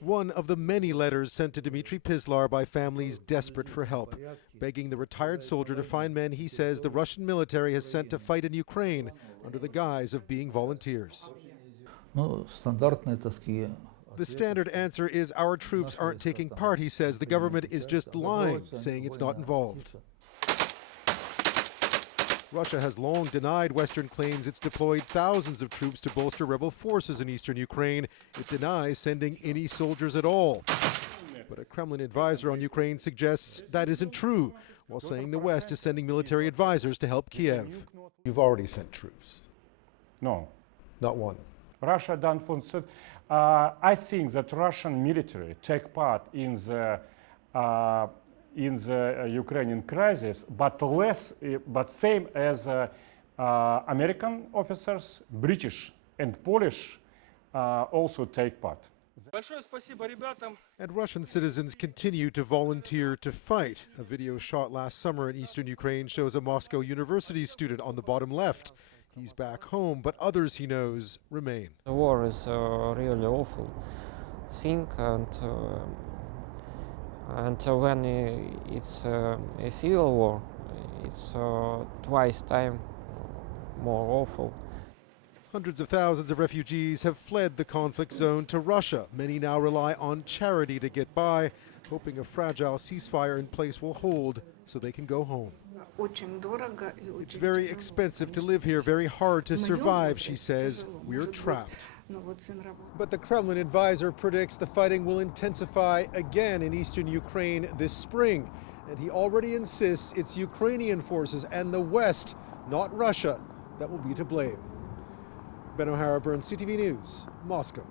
One of the many letters sent to Dmitry Pislar by families desperate for help, begging the retired soldier to find men he says the Russian military has sent to fight in Ukraine under the guise of being volunteers. The standard answer is our troops aren't taking part, he says. The government is just lying, saying it's not involved. Russia has long denied Western claims it's deployed thousands of troops to bolster rebel forces in eastern Ukraine. It denies sending any soldiers at all. But a Kremlin advisor on Ukraine suggests that isn't true, while saying the West is sending military advisors to help Kiev. You've already sent troops? No. Not one? Russia don't send. I think that Russian military take part in the Ukrainian crisis, but same as American officers, British and Polish also take part. And Russian citizens continue to volunteer to fight. A video shot last summer in eastern Ukraine shows a Moscow University student on the bottom left. He's back home, but others he knows remain. The war is a really awful thing, and when it's a civil war, it's twice time more awful. Hundreds of thousands of refugees have fled the conflict zone to Russia. Many now rely on charity to get by, hoping a fragile ceasefire in place will hold so they can go home. It's very expensive to live here, very hard to survive, she says. We're trapped. But the Kremlin advisor predicts the fighting will intensify again in eastern Ukraine this spring. And he already insists it's Ukrainian forces and the West, not Russia, that will be to blame. Ben O'Hara, CTV News, Moscow.